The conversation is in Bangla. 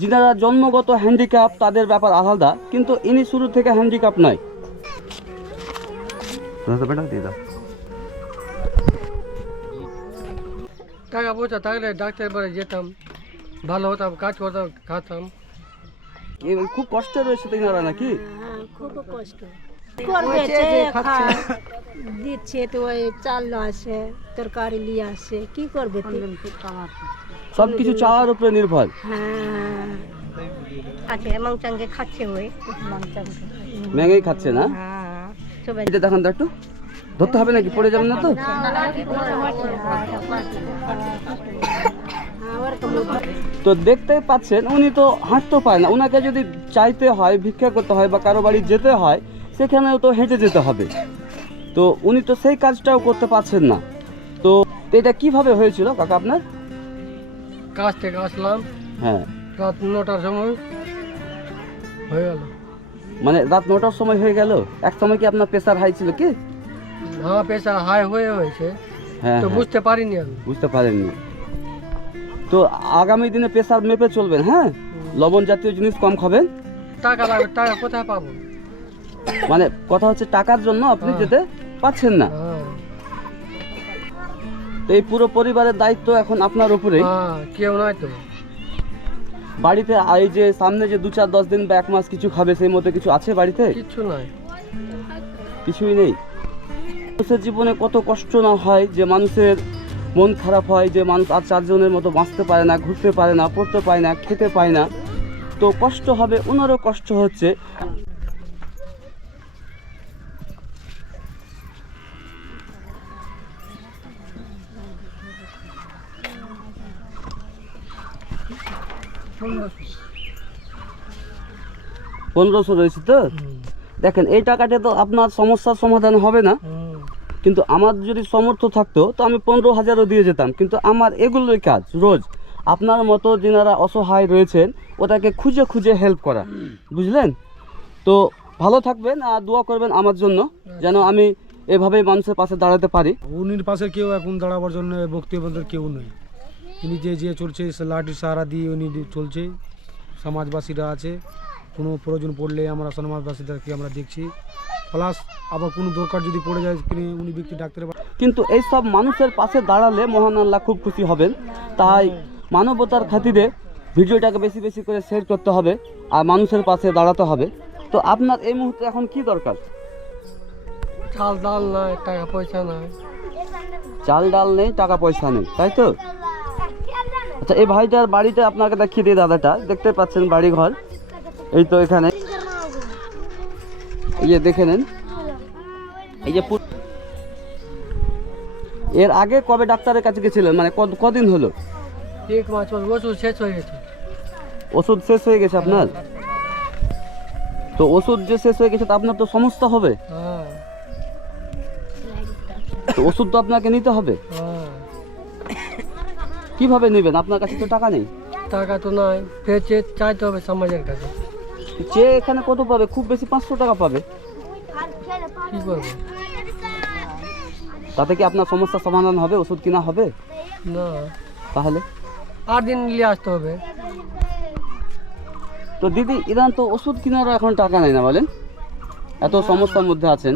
যিনারা জন্মগত হ্যান্ডিক্যাপ তাদের ব্যাপার আলাদা, কিন্তু ইনি শুরু থেকে হ্যান্ডিক্যাপ নয়। টাকা পয়সা থাকলে ডাক্তার বাড়ি যেতাম, ভালো হতাম, কাজ করতাম, খাতাম। খুব কষ্ট রয়েছে তিনারা নাকি? হ্যাঁ, খুব কষ্ট করবে, দিচ্ছে তো ওই চাল আসে, তরকারি নিয়ে আসে, কি করবে? সবকিছু চাওয়ার উপরে নির্ভর। হ্যাঁ আছে মাংসাঙ্গে খাচ্ছে ওই ম্যাঙ্গেই খাচ্ছে না? হ্যাঁ সবাই এটা দেখান তো একটু, ধরতে হবে নাকি, পড়ে যাবেন না তো? তো দেখতেই পাচ্ছেন উনি তো হাঁটতে পায় না, ওনাকে যদি চাইতে হয়, ভিক্ষা করতে হয় বা কারো বাড়ি যেতে হয়, সেখানেও তো হেঁটে যেতে হবে। তো উনি তো সেই কাজটাও করতে পারছেন না। তো এটা কিভাবে হয়েছিল কাকা আপনার? কাজ থেকে আসলাম, হ্যাঁ, রাত 9টার সময় হয়ে গেল। মানে রাত 9টার সময় হয়ে গেল। এক সময় কি আপনার প্রেসার হাই ছিল কি? হ্যাঁ, প্রেশার হাই হয়েছে, হ্যাঁ, তো বুঝতে পারিনি আমি। বুঝতে পারেননি। তো আগামী দিনে প্রেসার মেপে চলবেন, হ্যাঁ? লবণ জাতীয় জিনিস কম খাবেন। টাকা লাগবে, টাকা কোথায় পাবো? মানে কথা হচ্ছে টাকার জন্য আপনি হ্যাঁ। যেতে পাচ্ছেন না। হ্যাঁ তো এই পুরো পরিবারের দায়িত্ব এখন আপনার উপরে। হ্যাঁ, কেউ নয় তো। বাড়িতে এই যে সামনে যে 2-4-10 দিন বা 1 মাস কিছু খাবে, সেই মতো কিছু আছে বাড়িতে? কিচ্ছু নাই। কিছুই নেই। মানুষের জীবনে কত কষ্ট না হয়, যে মানুষের মন খারাপ হয়, যে মানুষ আর 4 জনের মতো বাঁচতে পারে না, ঘুরতে পারে না, পড়তে পায় না, খেতে পায় না। তো কষ্ট হবে, ওনারও কষ্ট হচ্ছে। পনেরোশো রয়েছে তো? দেখেন, এই টাকাটা তো আপনার সমস্যার সমাধান হবে না, কিন্তু আমার যদি সামর্থ্য থাকতো তো আমি 15,000ও দিয়ে যেতাম। কিন্তু আমার এগুলোই কাজ রোজ আপনার মতো যিনারা অসহায় রয়েছেন ওটাকে খুঁজে খুঁজে হেল্প করা, বুঝলেন? তো ভালো থাকবেন আর দোয়া করবেন আমার জন্য, যেন আমি এভাবেই মানুষের পাশে দাঁড়াতে পারি। উনির পাশে কেউ এখন দাঁড়াবার জন্য বক্তব্যদের কেউ নেই। তিনি যে চলছে সে লাঠির সাহারা দিয়ে উনি চলছে। সমাজবাসীরা আছে, কোনো প্রয়োজন পড়লে আমরা সমাজবাসীদেরকে আমরা দেখছি। প্লাস আবার কোনো দরকার যদি পড়ে যায় উনি ব্যক্তি ডাক্তার। কিন্তু এই সব মানুষের পাশে দাঁড়ালে মহান আল্লাহ খুব খুশি হবেন। তাই মানবতার খাতিরে ভিডিওটাকে বেশি বেশি করে শেয়ার করতে হবে আর মানুষের পাশে দাঁড়াতে হবে। তো আপনার এই মুহূর্তে এখন কি দরকার? চাল ডাল নাই, টাকা পয়সা নাই। চাল ডাল নেই, টাকা পয়সা নেই, তাই তো? আচ্ছা, এই ভাইটার বাড়িটা আপনাকে দেখিয়ে দিই। দাদাটা দেখতে পাচ্ছেন বাড়ি ঘর, এই তো এখানে, এই যে দেখে নেন। এই যে এর আগে কবে ডাক্তারের কাছে গেছিলেন, মানে কদিন হলো? 1 মাস ওষুধ শেষ হয়ে গেছে। ওষুধ শেষ হয়ে গেছে আপনার? তো ওষুধ যে শেষ হয়ে গেছে তা আপনার তো সমস্যা হবে। হ্যাঁ তো ওষুধ তো আপনাকে নিতে হবে। হ্যাঁ, কিভাবে নেবেন? আপনার কাছে তো টাকা নেই। টাকা তো নাই, পেয়েছে চাইতে হবে সমাজের কাছে। যে এখানে কত পাবে? খুব বেশি 500 টাকা পাবে। কি করবো? তাতে কি আপনার সমস্যার সমাধান হবে? ওষুধ কিনা হবে না, তাহলে? 8 দিন নিয়ে আসতে হবে। তো দিদি, ইরান তো ওষুধ কেনারও এখন টাকা নেই না, বলেন? এত সমস্যার মধ্যে আছেন।